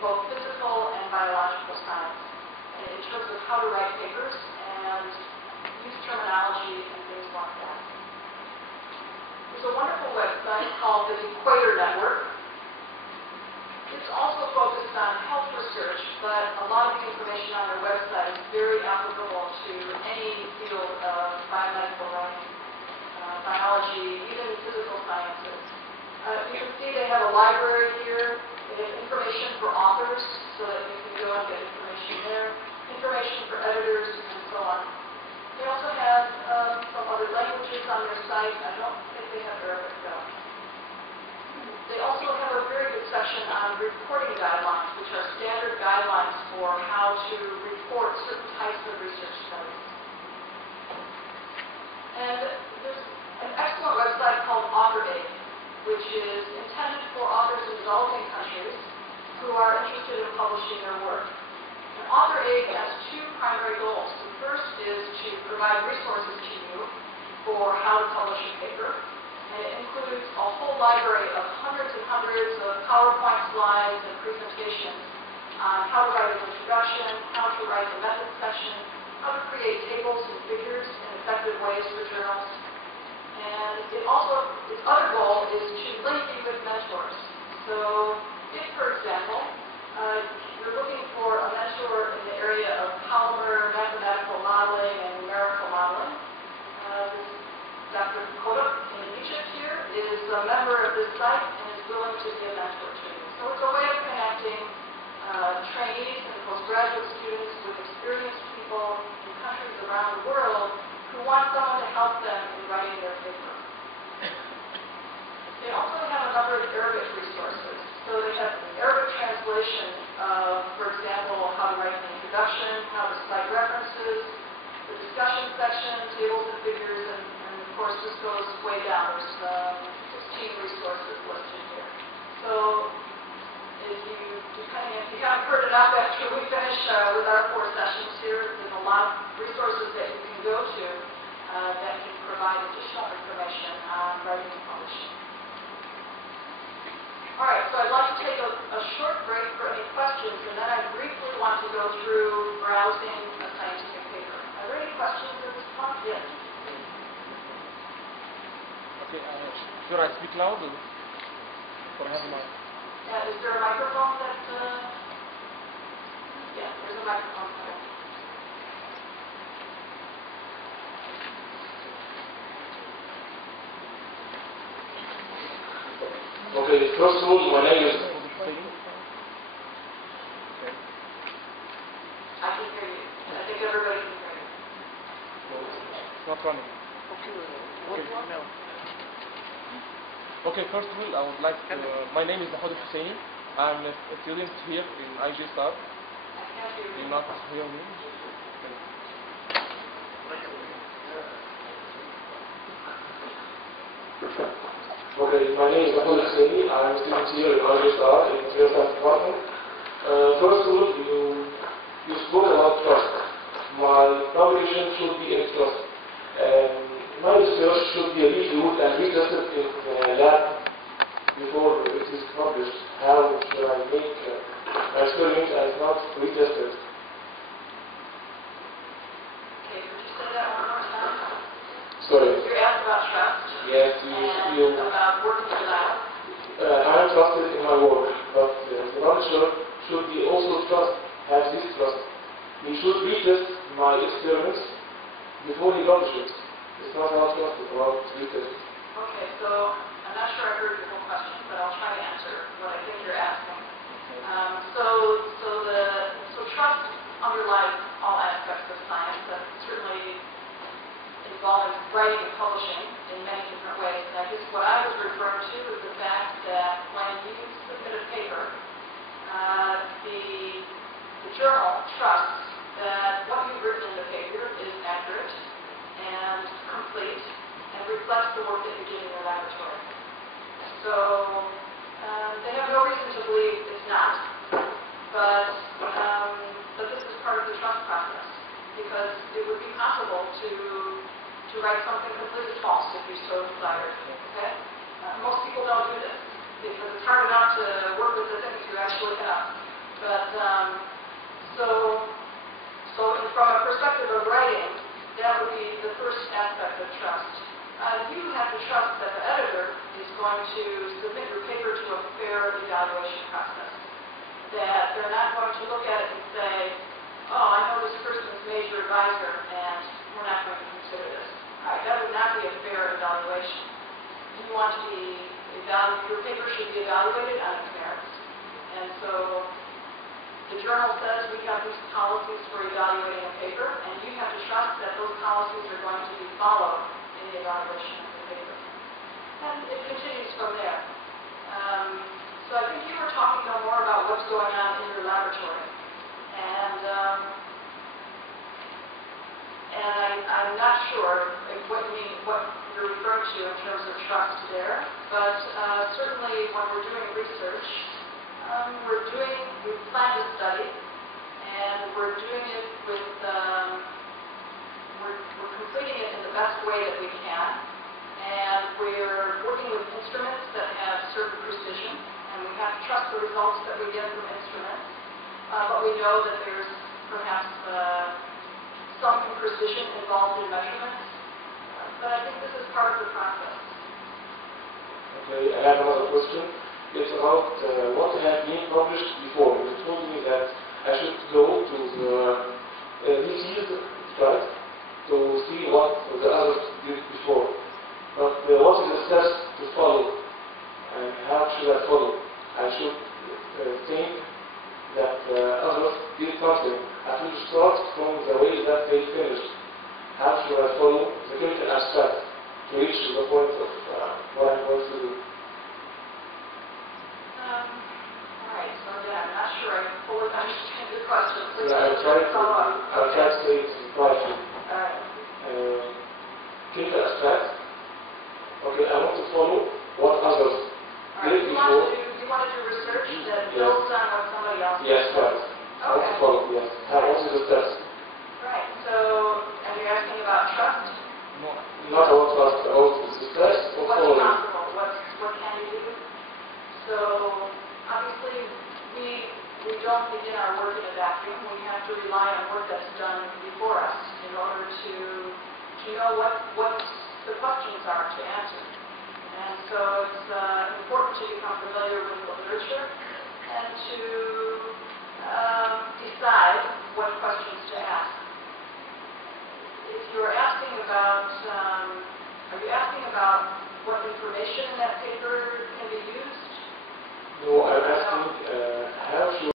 both physical and biological science in terms of how to write papers and use terminology and things like that. There's a wonderful website called the Equator Network. It's also focused on health research, but a lot of the information on their website is very applicable to any field of biomedical writing, biology, even physical sciences. You can see they have a library here. They have information for authors, so that you can go and get information there, information for editors, and so on. They also have some other languages on their site. I don't think they have Arabic, though. They also have a very good section on reporting guidelines, which are standard guidelines for how to report certain types of research studies. And there's an excellent website called AuthorAid, which is intended for authors in developing countries who are interested in publishing their work. And AuthorAid has two primary goals. The first is to provide resources to you for how to publish a paper. And it includes a whole library of hundreds and hundreds of PowerPoint slides and presentations on how to write an introduction, how to write the method section, how to create tables and figures in effective ways for journals. And its other goal is to link you with mentors. So if, for example, you're looking for a mentor in the area of polymer mathematical modeling and numerical modeling, Dr. Koduk in Egypt here is a member of this site and is willing to be a mentor to you. So it's a way of connecting trainees and postgraduate students with experienced people in countries around the world who want someone to help them in writing their paper. They also have a number of Arabic resources. So they have Arabic translation of, for example, how to write an introduction, how to cite references, the discussion section, tables and figures, and of course this goes way down. There's 16 resources listed here. So if you haven't heard enough after we finish with our 4 sessions here, there's a lot of resources that you can go to that can provide additional information on writing and publishing. All right, so I'd like to take a short break for any questions, and then I briefly want to go through browsing a scientific paper. Are there any questions at this point? Yes. Okay, should I speak loud or have a mic? Yeah, is there a microphone that, yeah, there's a microphone there. Okay, first of all, my name is... I can hear you. I think everybody can hear you. It's not running. Okay. Okay, first of all, I would like to... my name is Mahmoud Husseini. I'm a student here in IG Star. I can't hear Do you. you not hear me? Okay, my name is Mahmoud Husseini. I'm a student here in IG Star in the Science Department. First of all, you spoke about trust. My publication should be in trust. My research should be reviewed and retested in a lab before it is published. How should I make my experiment and not retest it? Okay, could you say that one more time? Sorry. You're asked about trust. Yes, And about working in lab. I am trusted in my work, but the publisher should be also have this trust. He should retest my experiments before he publishes. It's not about trust, it's about retest. Okay, so I'm not sure I heard your whole question, but I'll try to answer what I think you're asking. So trust underlies all aspects of science, and certainly involving writing and publishing in many different ways. And I guess what I was referring to is the fact that when you submit a paper, the journal trusts that what you've written in the paper is accurate and complete and reflects the work that you did in your laboratory. So they have no reason to believe it's not, but this is part of the trust process, because it would be possible to write something completely false if you so desired. Okay? Most people don't do this because it's hard enough to work with the things you actually have. But from a perspective of writing, that would be the first aspect of trust. You have to trust that the editor is going to submit your paper to a fair evaluation process. That they're not going to look at it and say, oh, I know this person's major advisor, and we're not going to consider this. All right, that would not be a fair evaluation. You want to be your paper should be evaluated on its merits. And so the journal says we have these policies for evaluating a paper, and you have to trust that those policies are going to be followed in the evaluation of the paper. And it continues from there. So I think you were talking more about what's going on in your laboratory. And I'm not sure what you're referring to in terms of trust there, but certainly when we're doing research, we plan a study, and we're doing it with, we're completing it in the best way that we can, and we're working with instruments that have certain precision, and we have to trust the results that we get from instruments, but we know that there's perhaps some imprecision involved in measurements, but I think this is part of the process. Okay, I have another question. It's about what has been published before. You told me that I should go to the DC's site to see what the others did before. But what is the steps to follow, and how should I follow? I should think that others did something. I should start from the way that they finished. How should I follow the critical aspect to reach the point of what I'm going to do? Alright, so again, I'm not sure I fully understand the question. Please I'll try to say it quietly. Alright. Critical aspect. Okay, I want to follow what others did before. You want to do research that builds on what somebody else did? Yes, right. I want to follow, yes. What is the steps? Right, so, and you're asking about trust? No. Not about trust, about the steps of What's following. possible? What can you do? So, obviously, we don't begin our work in a vacuum. We have to rely on work that's done before us in order to know what the questions are to answer. And so it's important to become familiar with the literature and to